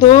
2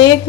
1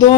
2